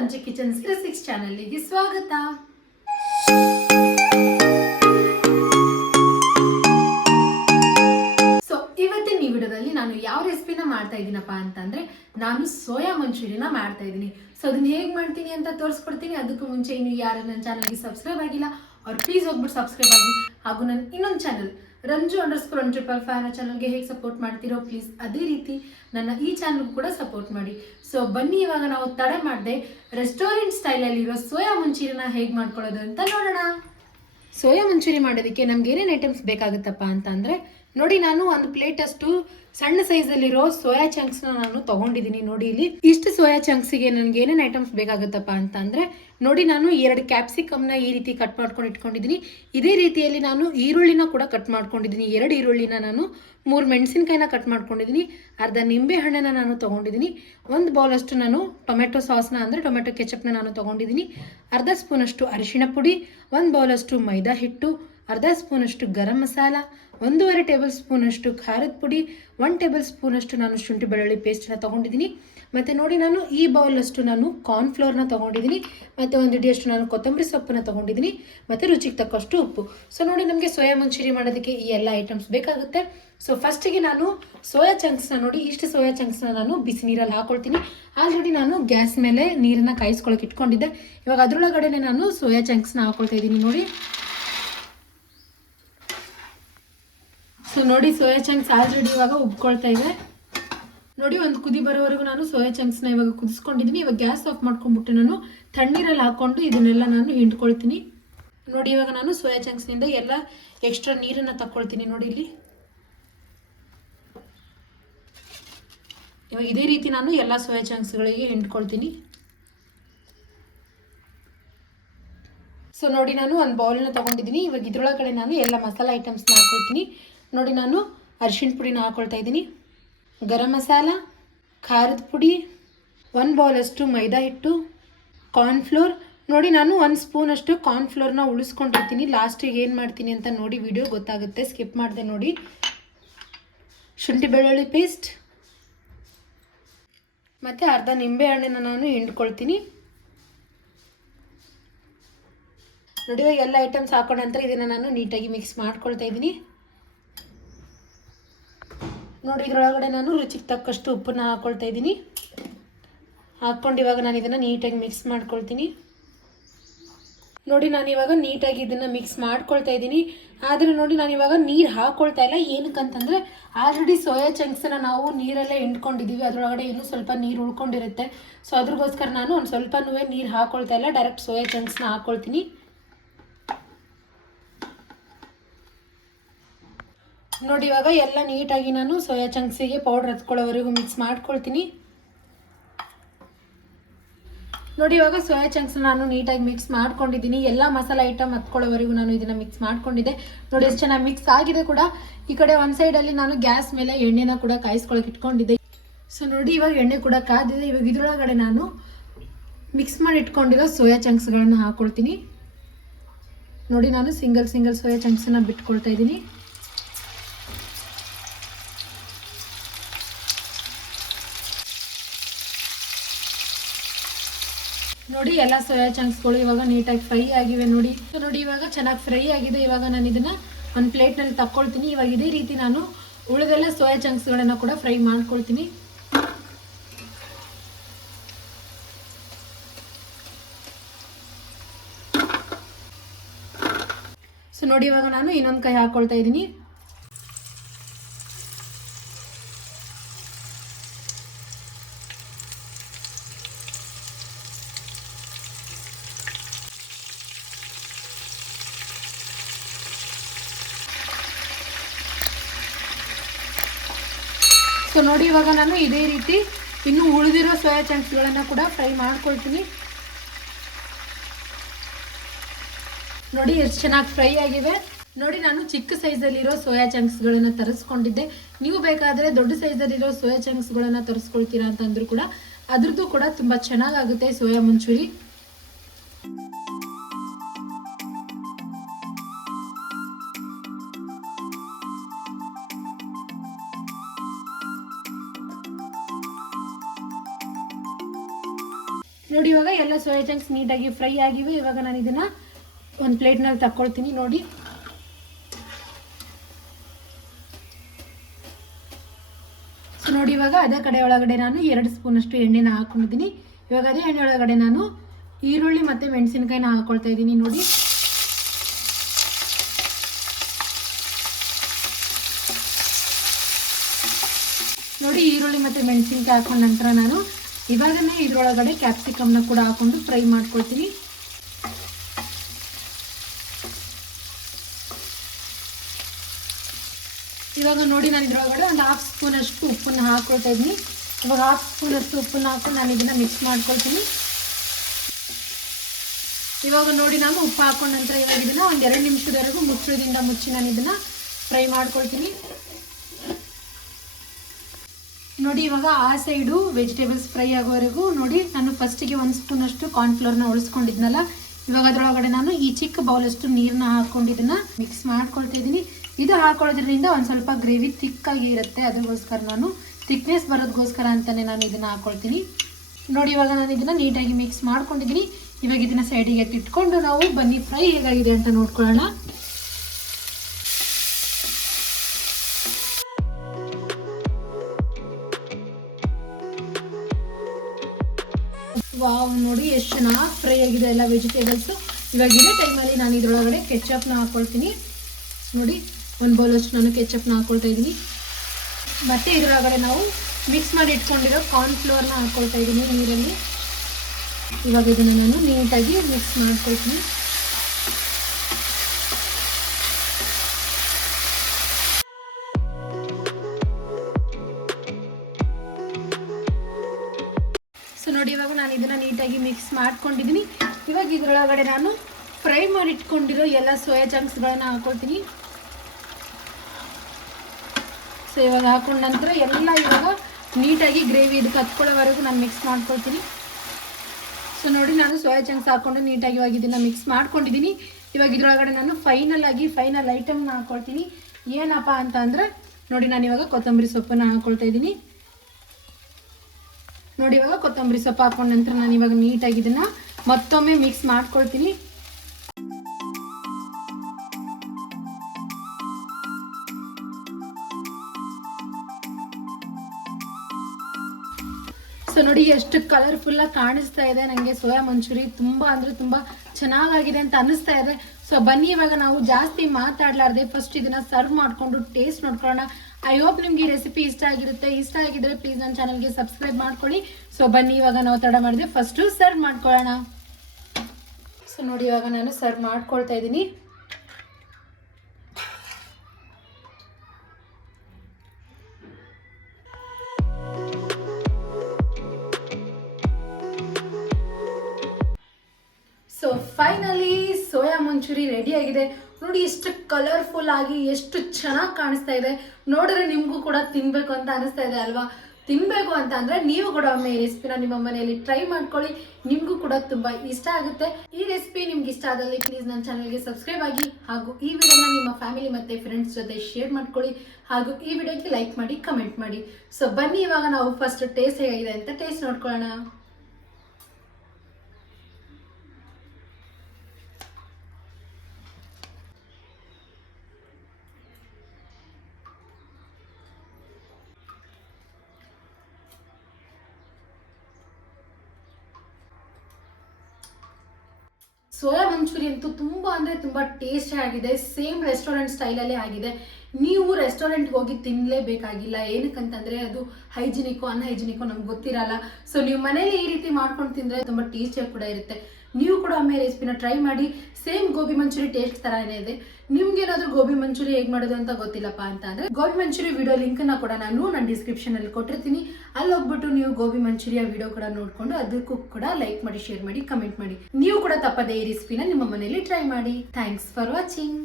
Ranju kitchen six ಚಾನಲ್ಗೆ ಸ್ವಾಗತ. So ಇವತ್ತಿನ ಈ ವಿಡಿಯೋದಲ್ಲಿ ನಾನು ಯಾವ ರೆಸಿಪಿನ ಮಾಡ್ತಾ ಇದ್ದೀನಪ್ಪ ಅಂತಂದ್ರೆ, ನಾನು ಸೋಯಾ ಮಂಚೂರಿನ ಮಾಡ್ತಾ ಇದ್ದೀನಿ. ಸೊ ಅದನ್ನ ಹೇಗೆ ಮಾಡ್ತೀನಿ ಅಂತ ತೋರಿಸ್ಕೊಡ್ತೀನಿ. ಅದಕ್ಕೂ ಮುಂಚೆ ಇನ್ನು ಯಾರು ನನ್ನ ಚಾನಲ್ಗೆ ಸಬ್ಸ್ಕ್ರೈಬ್ ಆಗಿಲ್ಲ, ಅವ್ರು ಪ್ಲೀಸ್ ಹೋಗ್ಬಿಟ್ಟು ಸಬ್ಸ್ಕ್ರೈಬ್ ಆಗಿ. ಹಾಗೂ ನನ್ನ ಇನ್ನೊಂದು channel Ranju underscore one triple five ಅನ್ನೋ ಚಾನಲ್ಗೆ ಹೇಗೆ ಸಪೋರ್ಟ್ ಮಾಡ್ತೀರೋ ಪ್ಲೀಸ್ ಅದೇ ರೀತಿ ನನ್ನ ಈ ಚಾನಲ್ಗೂ ಕೂಡ ಸಪೋರ್ಟ್ ಮಾಡಿ. ಸೊ ಬನ್ನಿ ಇವಾಗ ನಾವು ತಡೆ ಮಾಡಿದೆ ರೆಸ್ಟೋರೆಂಟ್ ಸ್ಟೈಲಲ್ಲಿರೋ ಸೋಯಾ ಮುಂಚೂರಿನ ಹೇಗೆ ಮಾಡ್ಕೊಳ್ಳೋದು ಅಂತ ನೋಡೋಣ. ಸೋಯಾ ಮಂಚೂರಿ ಮಾಡೋದಕ್ಕೆ ನಮ್ಗೆ ಏನೇನು ಐಟಮ್ಸ್ ಬೇಕಾಗುತ್ತಪ್ಪ ಅಂತ ಅಂದರೆ ನೋಡಿ ನಾನು ಒಂದು ಪ್ಲೇಟ್ ಅಷ್ಟು ಸಣ್ಣ ಸೈಜಲ್ಲಿರೋ ಸೋಯಾ ಚಂಕ್ಸ್ನ ನಾನು ತೊಗೊಂಡಿದ್ದೀನಿ. ನೋಡಿ ಇಲ್ಲಿ ಇಷ್ಟು ಸೋಯಾ ಚಂಕ್ಸಿಗೆ ನನಗೆ ಏನೇನು ಐಟಮ್ಸ್ ಬೇಕಾಗುತ್ತಪ್ಪ ಅಂತ ಅಂದರೆ ನೋಡಿ ನಾನು ಎರಡು ಕ್ಯಾಪ್ಸಿಕಮ್ನ ಈ ರೀತಿ ಕಟ್ ಮಾಡ್ಕೊಂಡು ಇಟ್ಕೊಂಡಿದ್ದೀನಿ. ಇದೇ ರೀತಿಯಲ್ಲಿ ನಾನು ಈರುಳ್ಳಿನ ಕೂಡ ಕಟ್ ಮಾಡ್ಕೊಂಡಿದ್ದೀನಿ. ಎರಡು ಈರುಳ್ಳಿನ ನಾನು ಮೂರು ಮೆಣಸಿನಕಾಯಿನ ಕಟ್ ಮಾಡ್ಕೊಂಡಿದ್ದೀನಿ. ಅರ್ಧ ನಿಂಬೆ ಹಣ್ಣನ್ನ ನಾನು ತೊಗೊಂಡಿದ್ದೀನಿ. ಒಂದು ಬೌಲಷ್ಟು ನಾನು ಟೊಮೆಟೊ ಸಾಸ್ನ ಅಂದರೆ ಟೊಮೆಟೊ ಕೆಚಪ್ನ ನಾನು ತೊಗೊಂಡಿದ್ದೀನಿ. ಅರ್ಧ ಸ್ಪೂನಷ್ಟು ಅರಿಶಿಣ ಪುಡಿ, ಒಂದು ಬೌಲಷ್ಟು ಮೈದಾ ಹಿಟ್ಟು, ಅರ್ಧ ಸ್ಪೂನಷ್ಟು ಗರಂ ಮಸಾಲ, ಒಂದೂವರೆ ಟೇಬಲ್ ಸ್ಪೂನಷ್ಟು ಖಾರದ ಪುಡಿ ಒನ್ ಟೇಬಲ್ ಸ್ಪೂನಷ್ಟು ನಾನು ಶುಂಠಿ ಬೆಳ್ಳುಳ್ಳಿ ಪೇಸ್ಟನ್ನ ತೊಗೊಂಡಿದ್ದೀನಿ. ಮತ್ತು ನೋಡಿ ನಾನು ಈ ಬೌಲಷ್ಟು ನಾನು ಕಾರ್ನ್ಫ್ಲೋರ್ನ ತೊಗೊಂಡಿದ್ದೀನಿ, ಮತ್ತು ಒಂದು ಇಡಿಯಷ್ಟು ನಾನು ಕೊತ್ತಂಬರಿ ಸೊಪ್ಪನ್ನ ತೊಗೊಂಡಿದ್ದೀನಿ, ಮತ್ತು ರುಚಿಗೆ ತಕ್ಕಷ್ಟು ಉಪ್ಪು. ಸೊ ನೋಡಿ ನಮಗೆ ಸೋಯಾ ಮಂಚೂರಿ ಮಾಡೋದಕ್ಕೆ ಈ ಎಲ್ಲ ಐಟಮ್ಸ್ ಬೇಕಾಗುತ್ತೆ. ಸೊ ಫಸ್ಟಿಗೆ ನಾನು ಸೋಯಾ ಚಂಕ್ಸ್ನ ನೋಡಿ, ಇಷ್ಟು ಸೋಯಾ ಚಂಕ್ಸ್ನ ನಾನು ಬಿಸಿ ನೀರಲ್ಲಿ ಹಾಕೊಳ್ತೀನಿ. ಆಲ್ರೆಡಿ ನಾನು ಗ್ಯಾಸ್ ಮೇಲೆ ನೀರನ್ನು ಕಾಯಿಸ್ಕೊಳಕ್ಕೆ ಇಟ್ಕೊಂಡಿದ್ದೆ. ಇವಾಗ ಅದರೊಳಗಡೆ ನಾನು ಸೋಯಾ ಚಂಕ್ಸ್ನ ಹಾಕೊಳ್ತಾ ಇದ್ದೀನಿ ನೋಡಿ. ಸೊ ನೋಡಿ ಸೋಯಾ ಚಂಕ್ಸ್ ಆಲ್ರೆಡಿ ಇವಾಗ ಉಬ್ಕೊಳ್ತಾ ಇದೆ. ನೋಡಿ, ಒಂದು ಕುದಿ ಬರೋವರೆಗೂ ನಾನು ಸೋಯಾ ಚಂಕ್ಸ್ನ ಇವಾಗ ಕುದಿಸ್ಕೊಂಡಿದ್ದೀನಿ. ಇವಾಗ ಗ್ಯಾಸ್ ಆಫ್ ಮಾಡ್ಕೊಂಡ್ಬಿಟ್ಟು ನಾನು ತಣ್ಣೀರಲ್ಲಿ ಹಾಕ್ಕೊಂಡು ಇದನ್ನೆಲ್ಲ ನಾನು ಹಿಂಡ್ಕೊಳ್ತೀನಿ. ನೋಡಿ, ಇವಾಗ ನಾನು ಸೋಯಾ ಚಂಕ್ಸ್ನಿಂದ ಎಲ್ಲ ಎಕ್ಸ್ಟ್ರಾ ನೀರನ್ನು ತಕ್ಕೊಳ್ತೀನಿ. ನೋಡಿ ಇಲ್ಲಿ. ಇವಾಗ ಇದೇ ರೀತಿ ನಾನು ಎಲ್ಲ ಸೋಯಾ ಚಂಕ್ಸ್ಗಳಿಗೆ ಹಿಂಡ್ಕೊಳ್ತೀನಿ. ಸೊ, ನೋಡಿ, ನಾನು ಒಂದು ಬೌಲ್ನ ತೊಗೊಂಡಿದ್ದೀನಿ. ಇವಾಗ ಇದ್ರೊಳಗಡೆ ನಾನು ಎಲ್ಲ ಮಸಾಲೆ ಐಟಮ್ಸ್ನ ಹಾಕ್ಕೊಳ್ತೀನಿ ನೋಡಿ, ನಾನು ಅರಿಶಿಣ ಪುಡಿನ ಹಾಕ್ಕೊಳ್ತಾ ಇದ್ದೀನಿ. ಗರಂ ಮಸಾಲ, ಖಾರದ ಪುಡಿ, ಒಂದು ಬೌಲಷ್ಟು ಮೈದಾ ಹಿಟ್ಟು ಕಾರ್ನ್ಫ್ಲೋರ್ ನೋಡಿ, ನಾನು ಒಂದು ಸ್ಪೂನಷ್ಟು ಕಾರ್ನ್ಫ್ಲೋರ್ನ ಉಳಿಸ್ಕೊಂಡಿರ್ತೀನಿ. ಲಾಸ್ಟಿಗೆ ಏನು ಮಾಡ್ತೀನಿ ಅಂತ ನೋಡಿ ವಿಡಿಯೋ ಗೊತ್ತಾಗುತ್ತೆ. ಸ್ಕಿಪ್ ಮಾಡಿದೆ ನೋಡಿ. ಶುಂಠಿ ಬೆಳ್ಳುಳ್ಳಿ ಪೇಸ್ಟ್ ಮತ್ತು ಅರ್ಧ ನಿಂಬೆ ಹಣ್ಣನ್ನು ನಾನು ಹಿಂಡ್ಕೊಳ್ತೀನಿ. ನೋಡಿ ಎಲ್ಲ ಐಟಮ್ಸ್ ಹಾಕೊಂಡ ನಂತರ ಇದನ್ನು ನಾನು ನೀಟಾಗಿ ಮಿಕ್ಸ್ ಮಾಡ್ಕೊಳ್ತಾ ಇದ್ದೀನಿ. ನೋಡಿ, ಇದರೊಳಗಡೆ ನಾನು ರುಚಿಗೆ ತಕ್ಕಷ್ಟು ಉಪ್ಪನ್ನ ಹಾಕ್ಕೊಳ್ತಾ ಇದ್ದೀನಿ. ಹಾಕ್ಕೊಂಡು ಇವಾಗ ನಾನು ಇದನ್ನು ನೀಟಾಗಿ ಮಿಕ್ಸ್ ಮಾಡ್ಕೊಳ್ತೀನಿ. ನೋಡಿ, ನಾನು ಇವಾಗ ನೀಟಾಗಿ ಇದನ್ನು ಮಿಕ್ಸ್ ಮಾಡ್ಕೊಳ್ತಾ ಇದ್ದೀನಿ. ಆದರೆ ನೋಡಿ, ನಾನು ಇವಾಗ ನೀರು ಹಾಕ್ಕೊಳ್ತಾ ಇಲ್ಲ. ಏನಕ್ಕಂತಂದರೆ ಆಲ್ರೆಡಿ ಸೋಯಾ ಚಂಕ್ಸನ್ನು ನಾವು ನೀರಲ್ಲೇ ಹಿಂಡ್ಕೊಂಡಿದ್ದೀವಿ ಅದರೊಳಗಡೆ ಇನ್ನೂ ಸ್ವಲ್ಪ ನೀರು ಉಳ್ಕೊಂಡಿರುತ್ತೆ. ಸೊ ಅದ್ರಗೋಸ್ಕರ ನಾನು ಒಂದು ಸ್ವಲ್ಪನೂ ನೀರು ಹಾಕ್ಕೊಳ್ತಾ ಇಲ್ಲ. ಡೈರೆಕ್ಟ್ ಸೋಯಾ ಚಂಕ್ಸ್ನ ಹಾಕ್ಕೊಳ್ತೀನಿ ನೋಡಿ, ಇವಾಗ ಎಲ್ಲ ನೀಟಾಗಿ ನಾನು ಸೋಯಾ ಚಂಕ್ಸಿಗೆ ಪೌಡ್ರ್ ಹತ್ಕೊಳ್ಳೋವರೆಗೂ ಮಿಕ್ಸ್ ಮಾಡ್ಕೊಳ್ತೀನಿ. ನೋಡಿ, ಇವಾಗ ಸೋಯಾ ಚಂಕ್ಸ್ ನಾನು ನೀಟಾಗಿ ಮಿಕ್ಸ್ ಮಾಡ್ಕೊಂಡಿದ್ದೀನಿ. ಎಲ್ಲ ಮಸಾಲೆ ಐಟಮ್ ಹತ್ಕೊಳ್ಳೋವರೆಗೂ ನಾನು ಇದನ್ನು ಮಿಕ್ಸ್ ಮಾಡ್ಕೊಂಡಿದ್ದೆ. ನೋಡಿ, ಎಷ್ಟು ಚೆನ್ನಾಗಿ ಮಿಕ್ಸ್ ಆಗಿದೆ ಕೂಡ. ಈ ಕಡೆ ಒಂದು ಸೈಡಲ್ಲಿ ನಾನು ಗ್ಯಾಸ್ ಮೇಲೆ ಎಣ್ಣೆನ ಕೂಡ ಕಾಯಿಸ್ಕೊಳಕ್ಕೆ ಇಟ್ಕೊಂಡಿದ್ದೆ. ಸೊ ನೋಡಿ, ಇವಾಗ ಎಣ್ಣೆ ಕೂಡ ಕಾದಿದೆ. ಇವಾಗ ಇದರೊಳಗಡೆ ನಾನು ಮಿಕ್ಸ್ ಮಾಡಿ ಇಟ್ಕೊಂಡಿರೋ ಸೋಯಾ ಚಂಕ್ಸ್ಗಳನ್ನು ಹಾಕ್ಕೊಳ್ತೀನಿ ನೋಡಿ, ನಾನು ಸಿಂಗಲ್ ಸಿಂಗಲ್ ಸೋಯಾ ಚಂಕ್ಸನ್ನು ಬಿಟ್ಕೊಳ್ತಾ ಇದ್ದೀನಿ. ನೋಡಿ ಎಲ್ಲ ಸೋಯಾ ಚಂಕ್ಸ್ಗಳು ಇವಾಗ ನೀಟಾಗಿ ಫ್ರೈ ಆಗಿವೆ ನೋಡಿ. ನೋಡಿ ಇವಾಗ ಚೆನ್ನಾಗಿ ಫ್ರೈ ಆಗಿದೆ. ಇವಾಗ ನಾನು ಇದನ್ನ ಒಂದು ಪ್ಲೇಟ್ನಲ್ಲಿ ತಕ್ಕೊಳ್ತೀನಿ. ಇವಾಗ ಇದೇ ರೀತಿ ನಾನು ಉಳಿದೆಲ್ಲ ಸೋಯಾ ಚಂಕ್ಸ್ಗಳನ್ನು ಕೂಡ ಫ್ರೈ ಮಾಡ್ಕೊಳ್ತೀನಿ. ಸೊ ನೋಡಿ ಇವಾಗ ನಾನು ಇನ್ನೊಂದು ಕೈ ಹಾಕೊಳ್ತಾ ಇದ್ದೀನಿ. ಸೊ ನೋಡಿ ಇವಾಗ ನಾನು ಇದೇ ರೀತಿ ಇನ್ನು ಉಳಿದಿರೋ ಸೋಯಾ ಚಂಕ್ಸ್ಗಳನ್ನು ಕೂಡ ಫ್ರೈ ಮಾಡ್ಕೊಳ್ತೀನಿ. ನೋಡಿ ಎಷ್ಟು ಚೆನ್ನಾಗಿ ಫ್ರೈ ಆಗಿದೆ ನೋಡಿ ನಾನು ಚಿಕ್ಕ ಸೈಜಲ್ಲಿರೋ ಸೋಯಾ ಚಂಕ್ಸ್ಗಳನ್ನು ತರಿಸ್ಕೊಂಡಿದ್ದೆ. ನೀವು ಬೇಕಾದರೆ ದೊಡ್ಡ ಸೈಜಲ್ಲಿರೋ ಸೋಯಾ ಚಂಕ್ಸ್ಗಳನ್ನು ತರಿಸ್ಕೊಳ್ತೀರಾ ಅಂತಂದ್ರೂ ಕೂಡ ಅದ್ರದ್ದು ಕೂಡ ತುಂಬ ಚೆನ್ನಾಗಾಗುತ್ತೆ ಸೋಯಾ ಮಂಚೂರಿ ನೋಡಿ, ಇವಾಗ ಎಲ್ಲ ಸೋಯಾ ಚಂಕ್ಸ್ ನೀಟಾಗಿ ಫ್ರೈ ಆಗಿವೆ. ಇವಾಗ ನಾನು ಇದನ್ನು ಒಂದು ಪ್ಲೇಟ್ನಲ್ಲಿ ತಕ್ಕೊಳ್ತೀನಿ ನೋಡಿ. ನೋಡಿ, ಇವಾಗ ಅದೇ ಕಡೆ ಒಳಗಡೆ ನಾನು ಎರಡು ಸ್ಪೂನಷ್ಟು ಎಣ್ಣೆನ ಹಾಕೊಂಡಿದ್ದೀನಿ. ಇವಾಗ ಅದೇ ಎಣ್ಣೆ ಒಳಗಡೆ ನಾನು ಈರುಳ್ಳಿ ಮತ್ತು ಮೆಣಸಿನ್ಕಾಯಿನ ಹಾಕೊಳ್ತಾ ಇದ್ದೀನಿ ನೋಡಿ. ನೋಡಿ, ಈರುಳ್ಳಿ ಮತ್ತು ಮೆಣಸಿನ್ಕಾಯಿ ಹಾಕೊಂಡ ನಂತರ ನಾನು ಇವಾಗನೇ ಇದರೊಳಗಡೆ ಕ್ಯಾಪ್ಸಿಕಮ್ನ ಕೂಡ ಹಾಕೊಂಡು ಫ್ರೈ ಮಾಡ್ಕೊಳ್ತೀನಿ. ಇವಾಗ ನೋಡಿ ನಾನು ಇದ್ರೊಳಗಡೆ ಒಂದು ಹಾಫ್ ಸ್ಪೂನಷ್ಟು ಉಪ್ಪನ್ನು ಹಾಕ್ಕೊಳ್ತಾ ಇದ್ದೀನಿ. ಇವಾಗ ಹಾಫ್ ಸ್ಪೂನಷ್ಟು ಉಪ್ಪನ್ನು ಹಾಕೊಂಡು ನಾನು ಇದನ್ನು ಮಿಕ್ಸ್ ಮಾಡ್ಕೊಳ್ತೀನಿ. ಇವಾಗ ನೋಡಿ ನಾನು ಉಪ್ಪು ಹಾಕೊಂಡ ನಂತರ ಇವಾಗ ಇದನ್ನು ಒಂದು ಎರಡು ನಿಮಿಷದವರೆಗೂ ಮುಚ್ಚಳದಿಂದ ಮುಚ್ಚಿ ನಾನು ಇದನ್ನು ಫ್ರೈ ಮಾಡ್ಕೊಳ್ತೀನಿ. ನೋಡಿ, ಇವಾಗ ಆ ಸೈಡು ವೆಜಿಟೇಬಲ್ಸ್ ಫ್ರೈ ಆಗೋವರೆಗೂ ನೋಡಿ, ನಾನು ಫಸ್ಟಿಗೆ ಒಂದು ಸ್ಪೂನಷ್ಟು ಕಾರ್ನ್ಫ್ಲೋರ್ನ ಉಳಿಸ್ಕೊಂಡಿದ್ನಲ್ಲ, ಇವಾಗ ಅದರೊಳಗಡೆ ನಾನು ಈ ಚಿಕ್ಕ ಬೌಲಷ್ಟು ನೀರನ್ನ ಹಾಕೊಂಡು ಇದನ್ನ ಮಿಕ್ಸ್ ಮಾಡ್ಕೊಳ್ತಾ ಇದ್ದೀನಿ. ಇದು ಹಾಕೊಳ್ಳೋದ್ರಿಂದ ಒಂದು ಸ್ವಲ್ಪ ಗ್ರೇವಿ ತಿಕ್ಕಾಗಿ ಇರುತ್ತೆ ಅದಕ್ಕೋಸ್ಕರ ನಾನು ತಿಕ್ನೆಸ್ ಬರೋದಕ್ಕೋಸ್ಕರ ಅಂತಲೇ ನಾನು ಇದನ್ನು ಹಾಕ್ಕೊಳ್ತೀನಿ ನೋಡಿ, ಇವಾಗ ನಾನು ಇದನ್ನು ನೀಟಾಗಿ ಮಿಕ್ಸ್ ಮಾಡ್ಕೊಂಡಿದ್ದೀನಿ. ಇವಾಗ ಇದನ್ನು ಸೈಡಿಗೆ ಎತ್ತಿಟ್ಕೊಂಡು ನಾವು ಬನ್ನಿ ಫ್ರೈ ಹೇಗಾಗಿದೆ ಅಂತ ನೋಡ್ಕೊಳ್ಳೋಣ. ನೋಡಿ ಎಷ್ಟು ಚೆನ್ನಾಗಿ ಫ್ರೈ ಆಗಿದೆ ಎಲ್ಲ ವೆಜಿಟೇಬಲ್ಸು ಇವಾಗ ಇದೇ ಟೈಮಲ್ಲಿ ನಾನು ಇದರೊಳಗಡೆ ಕೆಚಪ್ನ ಹಾಕ್ಕೊಳ್ತೀನಿ ನೋಡಿ, ಒಂದು ಬೌಲಷ್ಟು ನಾನು ಕೆಚಪ್ನ ಹಾಕ್ಕೊಳ್ತಾ ಇದ್ದೀನಿ. ಮತ್ತು ಇದರೊಳಗಡೆ ನಾವು ಮಿಕ್ಸ್ ಮಾಡಿ ಇಟ್ಕೊಂಡಿರೋ ಕಾರ್ನ್ಫ್ಲೋರ್ನ ಹಾಕ್ಕೊಳ್ತಾ ಇದ್ದೀನಿ ನೀರಲ್ಲಿ. ಇವಾಗ ಇದನ್ನು ನಾನು ನೀಟಾಗಿ ಮಿಕ್ಸ್ ಮಾಡ್ಕೊಳ್ತೀನಿ. ನೋಡಿ, ಇವಾಗ ನಾನು ಇದನ್ನು ನೀಟಾಗಿ ಮಿಕ್ಸ್ ಮಾಡ್ಕೊಂಡಿದ್ದೀನಿ ಇವಾಗ ಇದರೊಳಗಡೆ ನಾನು ಫ್ರೈ ಮಾಡಿ ಇಟ್ಕೊಂಡಿರೋ ಎಲ್ಲ ಸೋಯಾ ಚಂಕ್ಸ್ಗಳನ್ನು ಹಾಕೊಳ್ತೀನಿ. ಸೊ ಇವಾಗ ಹಾಕೊಂಡ ನಂತರ ಎಲ್ಲ ಇವಾಗ ನೀಟಾಗಿ ಗ್ರೇವಿ ಇದಕ್ಕೆ ಹತ್ಕೊಳ್ಳೋವರೆಗೂ ನಾನು ಮಿಕ್ಸ್ ಮಾಡ್ಕೊಳ್ತೀನಿ. ಸೊ ನೋಡಿ, ನಾನು ಸೋಯಾ ಚಂಕ್ಸ್ ಹಾಕೊಂಡು ನೀಟಾಗಿ ಇವಾಗ ಇದನ್ನು ಮಿಕ್ಸ್ ಮಾಡ್ಕೊಂಡಿದ್ದೀನಿ ಇವಾಗ ಇದರೊಳಗಡೆ ನಾನು ಫೈನಲ್ ಆಗಿ ಫೈನಲ್ ಐಟಮ್ನ ಹಾಕ್ಕೊಳ್ತೀನಿ ಏನಪ್ಪ ಅಂತ ನೋಡಿ, ನಾನು ಇವಾಗ ಕೊತ್ತಂಬರಿ ಸೊಪ್ಪನ್ನು ಹಾಕ್ಕೊಳ್ತಾ ಇದ್ದೀನಿ ನೋಡಿ, ಇವಾಗ ಕೊತ್ತಂಬರಿ ಸೊಪ್ಪು ಹಾಕೊಂಡ ನಂತರ ನಾನು ಇವಾಗ ನೀಟಾಗಿ ಇದನ್ನ ಮತ್ತೊಮ್ಮೆ ಮಿಕ್ಸ್ ಮಾಡ್ಕೊಳ್ತೀನಿ. ಸೊ ನೋಡಿ, ಎಷ್ಟು ಕಲರ್ಫುಲ್ಲಾಗಿ ಕಾಣಿಸ್ತಾ ಇದೆ. ನನಗೆ ಸೋಯಾ ಮಂಚೂರಿ ತುಂಬಾ ಅಂದ್ರೆ ತುಂಬಾ ಚೆನ್ನಾಗಾಗಿದೆ ಅಂತ ಅನಿಸ್ತಾ ಇದೆ. ಸೊ ಬನ್ನಿ, ಇವಾಗ ನಾವು ಜಾಸ್ತಿ ಮಾತಾಡ್ಲಾರ್ದೆ ಫಸ್ಟ್ ಇದನ್ನ ಸರ್ವ್ ಮಾಡ್ಕೊಂಡು ಟೇಸ್ಟ್ ನೋಡ್ಕೊಳ್ಳೋಣ. ಐ ಹೋಪ್ ನಿಮ್ಗೆ ಈ ರೆಸಿಪಿ ಇಷ್ಟ ಆಗಿರುತ್ತೆ. ಇಷ್ಟ ಆಗಿದ್ರೆ ಪ್ಲೀಸ್ ನನ್ನ ಚಾನಲ್ಗೆ ಸಬ್ಸ್ಕ್ರೈಬ್ ಮಾಡ್ಕೊಳ್ಳಿ. ಸೊ ಬನ್ನಿ, ಇವಾಗ ನಾವು ತಡ ಮಾಡಿದೆ ಫಸ್ಟು ಸರ್ವ್ ಮಾಡ್ಕೊಳ್ಳೋಣ. ಸೊ ನೋಡಿ, ಇವಾಗ ನಾನು ಸರ್ವ್ ಮಾಡ್ಕೊಳ್ತಾ ಇದ್ದೀನಿ. So finally soya manchurian ready ಆಗಿದೆ. ನೋಡಿ ಎಷ್ಟು ಕಲರ್ಫುಲ್ ಆಗಿ, ಎಷ್ಟು ಚೆನ್ನಾಗಿ ಕಾಣಿಸ್ತಾ ಇದೆ. ನೋಡಿದ್ರೆ ನಿಮಗೂ ಕೂಡ ತಿನ್ಬೇಕು ಅಂತ ಅನಿಸ್ತಾ ಇದೆ ಅಲ್ವಾ? ತಿನ್ಬೇಕು ಅಂತ ಅಂದ್ರೆ ನೀವು ಕೂಡ ಒಮ್ಮೆ ಈ ರೆಸಿಪಿನ ನಿಮ್ಮ ಮನೆಯಲ್ಲಿ ಟ್ರೈ ಮಾಡ್ಕೊಳ್ಳಿ. ನಿಮಗೂ ಕೂಡ ತುಂಬಾ ಇಷ್ಟ ಆಗುತ್ತೆ. ಈ ರೆಸಿಪಿ ನಿಮ್ಗೆ ಇಷ್ಟ ಆದಲ್ಲಿ ಪ್ಲೀಸ್ ನನ್ನ ಚಾನಲ್ಗೆ ಸಬ್ಸ್ಕ್ರೈಬ್ ಆಗಿ ಹಾಗೂ ಈ ವಿಡಿಯೋನ ನಿಮ್ಮ ಫ್ಯಾಮಿಲಿ ಮತ್ತೆ ಫ್ರೆಂಡ್ಸ್ ಜೊತೆ ಶೇರ್ ಮಾಡ್ಕೊಳ್ಳಿ. ಹಾಗೂ ಈ ವಿಡಿಯೋಗೆ ಲೈಕ್ ಮಾಡಿ ಕಮೆಂಟ್ ಮಾಡಿ. ಸೊ ಬನ್ನಿ, ಇವಾಗ ನಾವು ಫಸ್ಟ್ ಟೇಸ್ಟ್ ಹೇಗಿದೆ ಅಂತ ಟೇಸ್ಟ್ ನೋಡ್ಕೊಳ್ಳೋಣ. ಸೋಯಾ ಮಂಚೂರಿ ಅಂತೂ ತುಂಬ ಅಂದರೆ ತುಂಬ ಟೇಸ್ಟಿ ಆಗಿದೆ ಸೇಮ್ ರೆಸ್ಟೋರೆಂಟ್ ಸ್ಟೈಲಲ್ಲೇ ಆಗಿದೆ. ನೀವು ರೆಸ್ಟೋರೆಂಟ್ಗೆ ಹೋಗಿ ತಿನ್ನಲೇಬೇಕಾಗಿಲ್ಲ ಏನಕ್ಕಂತಂದರೆ ಅದು ಹೈಜಿನಿಕೋ, ಅನ್ಹೈಜಿನಿಕೋ ನಮ್ಗೆ ಗೊತ್ತಿರಲ್ಲ. ಸೊ ನೀವು ಮನೇಲಿ ಈ ರೀತಿ ಮಾಡ್ಕೊಂಡು ತಿಂದರೆ ತುಂಬ ಟೇಸ್ಟಿಯಾಗಿ ಕೂಡ ಇರುತ್ತೆ. ನೀವು ಕೂಡ ಒಮ್ಮೆ ರೆಸಿಪಿನ ಟ್ರೈ ಮಾಡಿ ಸೇಮ್ ಗೋಬಿ ಮಂಚೂರಿ ಟೇಸ್ಟ್ ಥರನೇ ಇದೆ. ನಿಮ್ಗೇನಾದ್ರೂ ಗೋಬಿ ಮಂಚೂರಿ ಹೇಗೆ ಮಾಡೋದು ಅಂತ ಗೊತ್ತಿಲ್ಲಪ್ಪ ಅಂತ ಅಂದರೆ, ಗೋಬಿ ಮಂಚೂರಿ ವಿಡಿಯೋ ಲಿಂಕನ್ನು ಕೂಡ ನಾನು ನನ್ನ ಡಿಸ್ಕ್ರಿಪ್ಷನಲ್ಲಿ ಕೊಟ್ಟಿರ್ತೀನಿ. ಅಲ್ಲಿ ಹೋಗ್ಬಿಟ್ಟು ನೀವು ಗೋಬಿ ಮಂಚೂರಿಯ ವಿಡಿಯೋ ಕೂಡ ನೋಡಿಕೊಂಡು ಅದಕ್ಕೂ ಕೂಡ ಲೈಕ್ ಮಾಡಿ ಶೇರ್ ಮಾಡಿ ಕಮೆಂಟ್ ಮಾಡಿ. ನೀವು ಕೂಡ ತಪ್ಪದೇ ಈ ರೆಸಿಪಿನ ನಿಮ್ಮ ಮನೆಯಲ್ಲಿ ಟ್ರೈ ಮಾಡಿ. Thanks for watching